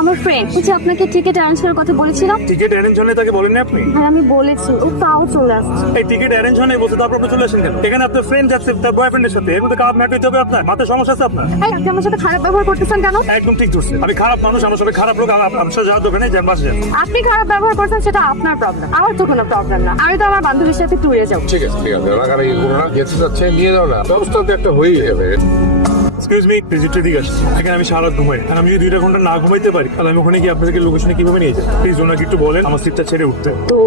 আমার ফ্রেন্ড যে আপনাকে টিকিট অ্যারেঞ্জ করার কথা বলেছিল। টিকিট অ্যারেঞ্জ হলে তাকে বলেননি আপনি? হ্যাঁ আমি বলেছি, ও তাও চলে আসছে। এই টিকিট অ্যারেঞ্জ হলে বসে তারপর আপনি চলে আসেন কেন? এখানে আপনার ফ্রেন্ড যাচ্ছে তার বয়ফ্রেন্ডের সাথে, এর মধ্যে খারাপ ম্যাট হইতে হবে আপনার? মাথায় সমস্যা আছে আপনার? এই আপনি আমার সাথে খারাপ ব্যবহার করতেছেন কেন? একদম ঠিক ধরছে। আমি খারাপ মানুষ, আমার সাথে খারাপ লোক, আমার সাথে যাওয়ার দোকানে যান বাসে যান। আপনি খারাপ ব্যবহার করছেন সেটা আপনার প্রবলেম, আমার তো কোনো প্রবলেম না। আমি তো আমার বান্ধবীর সাথে ট্যুরে যাবো। ঠিক আছে রাগারাগি করো না, যেতে যাচ্ছে নিয়ে যাও না, ব্যবস্থা তো একটা হয়েই যাবে। এক্সকিউজ মি, ভিজিটর দিকে আসছি। এখানে আমি সারা রাত ঘুমাই, আর আমি যদি 2 ঘন্টা না ঘুমাইতে পারি তাহলে আমি ওখানে গিয়ে আপনাদেরকে লোকেশনে কিভাবে নিয়ে যাই? প্লিজ ওনাকে একটু বলেন আমার সিটটা ছেড়ে উঠতে। তো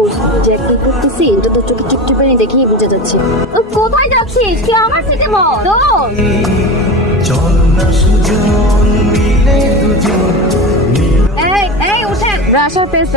যে কি করতেছি এটা তো চোখে টিপটিপে দেখেই বুঝে যাচ্ছে। কোথায় যাচ্ছিস? তুই আমার সিটে বল। চল না সুজন মিলে দুজন। এই এই উঠেন, ব্রাশ আর পেস্ট।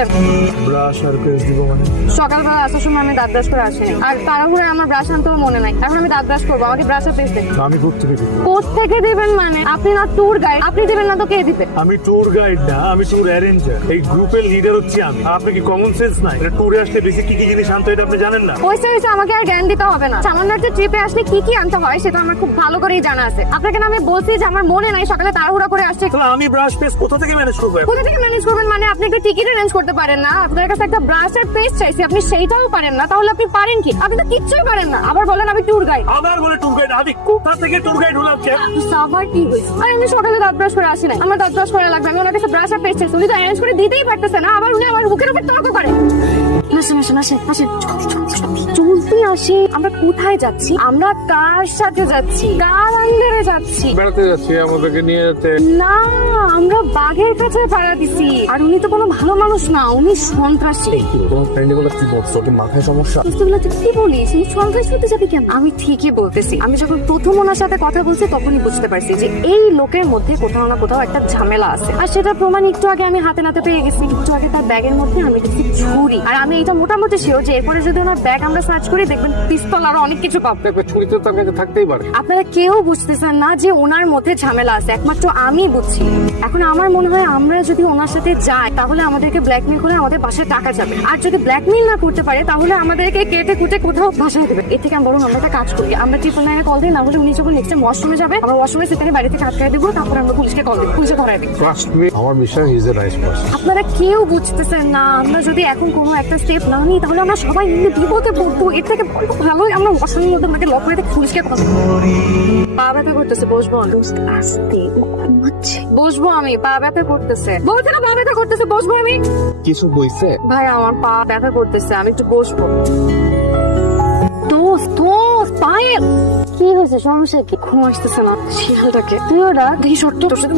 ব্রাশ আর পেস্ট দিব মানে? সকালবেলা আসার সময় আমি দাঁত ব্রাশ করে আসিনি, আর তাড়াহুড়ায় আমার ব্রাশ আনতেও মনে নাই। এখন আমি দাঁত ব্রাশ করবো, আমাকে ব্রাশ আর পেস্ট দেন। আমি কোত্থেকে দিব? কোত্থেকে দিবেন মানে? আপনি না ট্যুর গাইড, আপনি দিবেন না তো কে দিবে? আমি ট্যুর গাইড না, আমি ট্যুর অ্যারেঞ্জার। এই গ্রুপের লিডার হচ্ছি আমি। আর আপনি কি কমন সেন্স নাই? এটা ট্যুরে আসলে বেশি কি কি জিনিস আনতে হয় এটা আপনি জানেন না? পয়সা হয়েছে, আমাকে আর জ্ঞান দিতে হবে না। সামান্য একটা ট্রিপে আসলে কি কি আনতে হয় সেটা আমার খুব ভালো করেই জানা আছে। আপনাকে না আমি বলছি যে আমার মনে নাই, সকালে তাড়াহুড়া করে আসছে। তাহলে আমি ব্রাশ পেস্ট কোথা থেকে ম্যানেজ করবো? কোথা থেকে ম্যানেজ করবেন মানে? আপনি একটা টিকিট অ্যারেঞ্জ করতে পারেন না? আপনার কাছে একটা ব্রাশ আর পেস্ট চাইছি, আপনি সেইটাও পারেন না, তাহলে আপনি পারেন কি? আপনি তো কিচ্ছুই পারেন না, আবার বলেন আমি ট্যুর গাইড। আবার বলে ট্যুর গাইড? আমি কোথা থেকে ট্যুর গাইড হলাম? আবার কি হয়েছে? আর আমি সকালে দাঁত ব্রাশ করে আসি নাই, আমার দাঁত ব্রাশ করা লাগবে। আমি ওনার কাছে ব্রাশ আর পেস্ট চাইছি, উনি তো অ্যারেঞ্জ করে দিতেই পারতেছে না, আবার উনি আমার বুকের উপর তর্ক করেন। আসেন আসেন আসেন আসেন, চলতে আসি। আমরা কোথায় যাচ্ছি? আমরা কার সাথে যাচ্ছি? কার আন্ডারে যাচ্ছি? বেড়াতে যাচ্ছি, আমাদেরকে নিয়ে যেতে। না, আমরা বাঘের কাছে পাড়া দিছি। আর উনি তো কোনো ভালো মানুষ না, উনি সন্ত্রাসী। তোমার ফ্রেন্ড গুলো কি বলছো? কি মাথায় সমস্যা? এগুলো তুই কি বলিস? উনি সন্ত্রাস হতে যাবে কেন? আমি ঠিকই বলতেছি। আমি যখন প্রথম ওনার সাথে কথা বলছি তখনই বুঝতে পারছি যে এই লোকের মধ্যে কোথাও না কোথাও একটা ঝামেলা আছে। আর সেটা প্রমাণ একটু আগে আমি হাতে নাতে পেয়ে গেছি। একটু আগে তার ব্যাগের মধ্যে আমি দেখছি ছুরি। আর আমি এটা মোটামুটি শিওর যে এরপরে যদি ওনার ব্যাগ আমরা সার্চ করি দেখবেন পিস্তল আরো অনেক কিছু পাবো। ছুরি তো তার কাছে থাকতেই পারে। আপনারা কেউ বুঝতেছেন না যে ওনার মধ্যে ঝামেলা আছে, একমাত্র আমি বুঝছি। এখন আমার মনে হয় আমরা যদি ওনার সাথে যাই তাহলে আমাদেরকে ব্ল্যাকমেল করে আমাদের বাসায় টাকা যাবে, আর যদি ব্ল্যাকমেল না করতে পারে তাহলে আমাদেরকে কেটে কুটে কোথাও বাসায় দেবে। এর থেকে বরং আমরা একটা কাজ করি, আমরা 999 কল দিই, না হলে উনি যখন নেক্সট ওয়াশরুমে যাবে আমরা ওয়াশরুমে সেখানে বাড়ি থেকে আটকায় দেবো, তারপর আমরা পুলিশকে কল দিই, পুলিশে ধরাই দিই। ট্রাস্ট মি, আমার বিশ্বাস ইজ এ নাইস পারসন। আপনারা কেউ বুঝতেছেন না, আমরা যদি এখন কোনো একটা স্টেপ না নিই তাহলে আমরা সবাই মিলে বিপদে পড়বো। এর থেকে ভালোই আমরা ওয়াশরুমের মধ্যে আমাকে লক করে পুলিশকে কল দিই। পা ব্যথা করতেছে, বসবো? আস্তে ঘুমাচ্ছে, বসবো আমি। পা ব্যথা করতেছে, বলছে না পা ব্যথা করতেছে, বসবো আমি। কিছু বইছে? ভাই আমার পা ব্যথা করতেছে, আমি একটু বসবো। দোস্ত পায়ে কি হয়েছে? সমস্যা কি? ঘুম আসতেছে না। শিয়ালটাকে তুই ওরা দেখি সত্য তোর সাথে